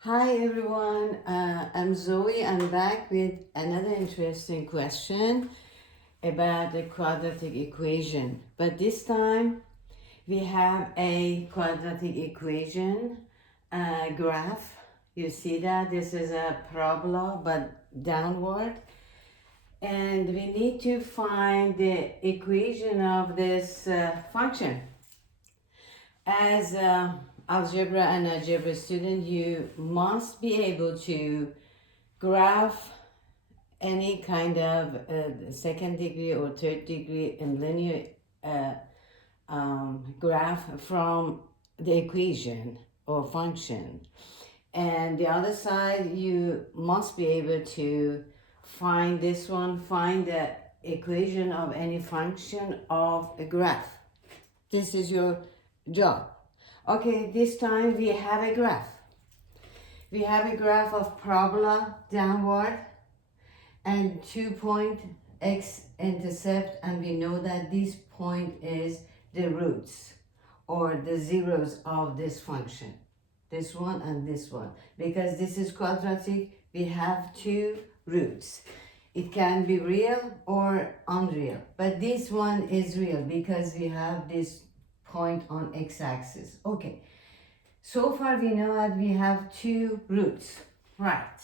Hi everyone, I'm Zoe. I'm back with another interesting question about the quadratic equation. But this time we have a quadratic equation graph. You see that this is a parabola but downward. And we need to find the equation of this function. As algebra and algebra student, you must be able to graph any kind of second degree or third degree in linear graph from the equation or function. And the other side, you must be able to find this one, find the equation of any function of a graph. This is your job. Okay, this time we have a graph. We have a graph of parabola downward and 2-point x-intercept, and we know that this point is the roots or the zeros of this function. This one and this one. Because this is quadratic, we have two roots. It can be real or unreal, but this one is real because we have this point on x-axis. Okay, so far we know that we have two roots, right?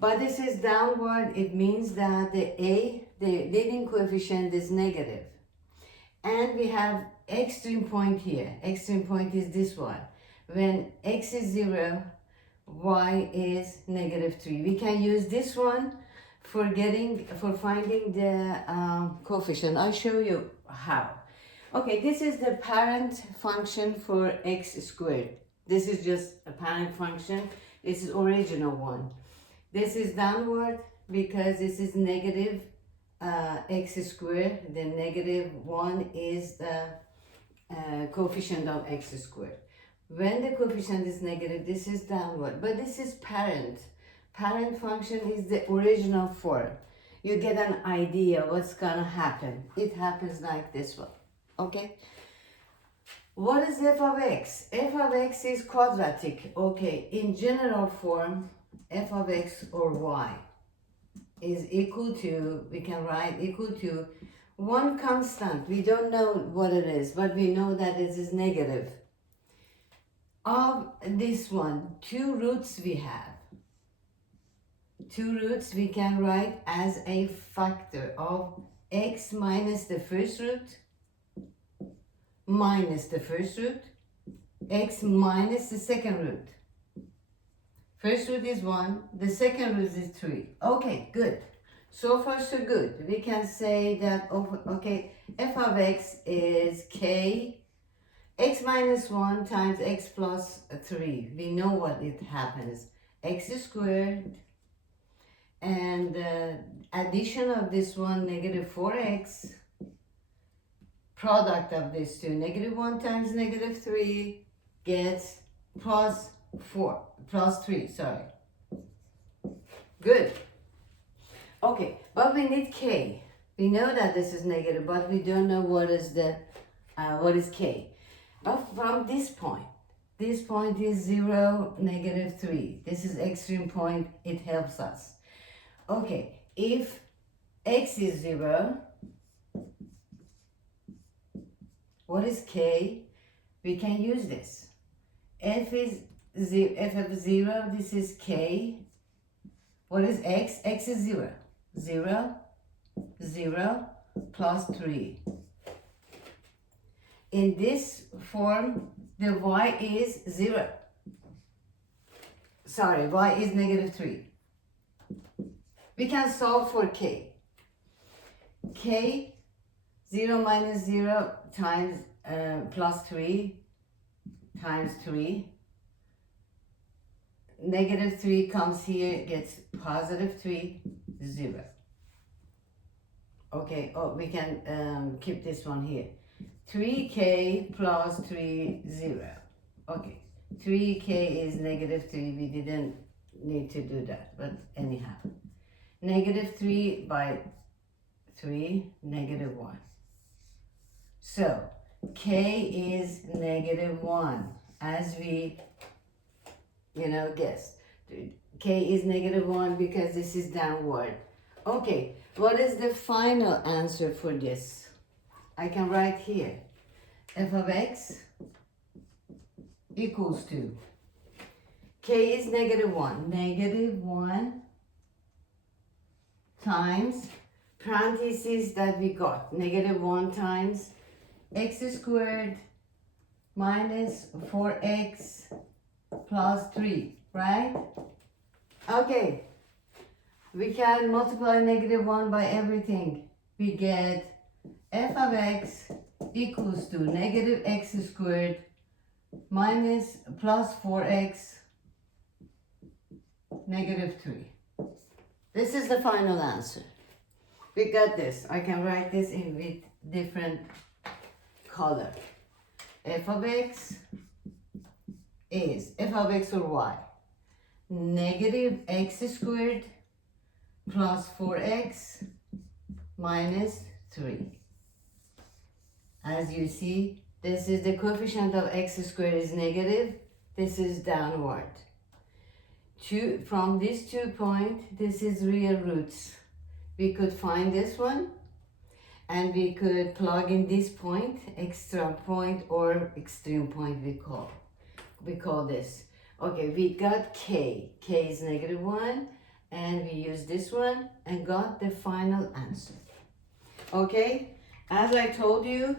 But this is downward, it means that the leading coefficient is negative. And we have extreme point here. Extreme point is this one. When x is 0, y is -3. We can use this one for finding the coefficient. I'll show you how. Okay, this is the parent function for x squared. This is just a parent function. This is original one. This is downward because this is negative x squared. The -1 is the coefficient of x squared. When the coefficient is negative, this is downward. But this is parent. Parent function is the original form. You get an idea what's gonna happen. It happens like this one. Okay? What is f of x? F of x is quadratic. Okay, in general form, f of x or y is equal to, we can write equal to one constant. We don't know what it is, but we know that it is negative. Of this one, two roots we have. Two roots we can write as a factor of x minus the first root minus the first root, x minus the second root. First root is 1, the second root is 3. Okay, good. So far so good. We can say that, okay, f of x is k, x minus 1 times x plus 3. We know what it happens. X squared, and addition of this one, -4x, product of these two, -1 times -3 gets +3, sorry. Good. Okay, but we need k. We know that this is negative, but we don't know what is k. But from this point is 0, -3. This is extreme point, it helps us. Okay, if x is 0, what is k? We can use this. F of 0, this is k. What is x? X is 0. 0, 0, plus 3. In this form, the y is 0. Sorry, y is -3. We can solve for k. K, 0 minus 0 times plus 3 times 3. -3 comes here, gets +3, 0. Okay, we can keep this one here. 3k plus 3, 0. Okay, 3k is -3. We didn't need to do that, but anyhow. -3 by 3, -1. So, k is -1. As we guess. K is -1 because this is downward. Okay, what is the final answer for this? I can write here. F of x equals to, K is -1. -1 times, parentheses that we got. -1 times x squared minus 4x plus 3, right? Okay, we can multiply -1 by everything. We get f of x equals to -x squared minus plus 4x -3. This is the final answer. We got this. I can write this in with different color. F of x is f of x or y -x squared plus 4x minus 3. As you see, this is the coefficient of x squared is negative. This is downward. From these 2 points, this is real roots. We could find this one, and we could plug in this point, extra point or extreme point we call this. Okay, we got K. K is -1, and we use this one and got the final answer. Okay, as I told you,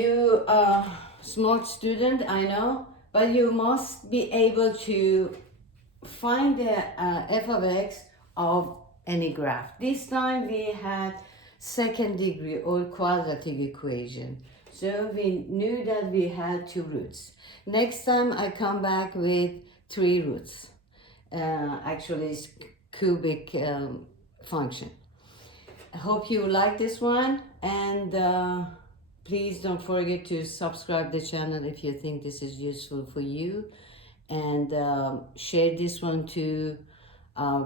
you are smart student, I know, but you must be able to find the f of x of any graph. This time we had second degree or quadratic equation. So we knew that we had 2 roots. Next time I come back with 3 roots. Actually it's cubic function. I hope you like this one, and please don't forget to subscribe the channel if you think this is useful for you, and share this one to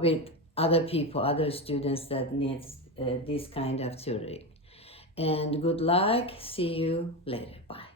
with other people, other students that needs this kind of tutoring. And good luck. See you later. Bye.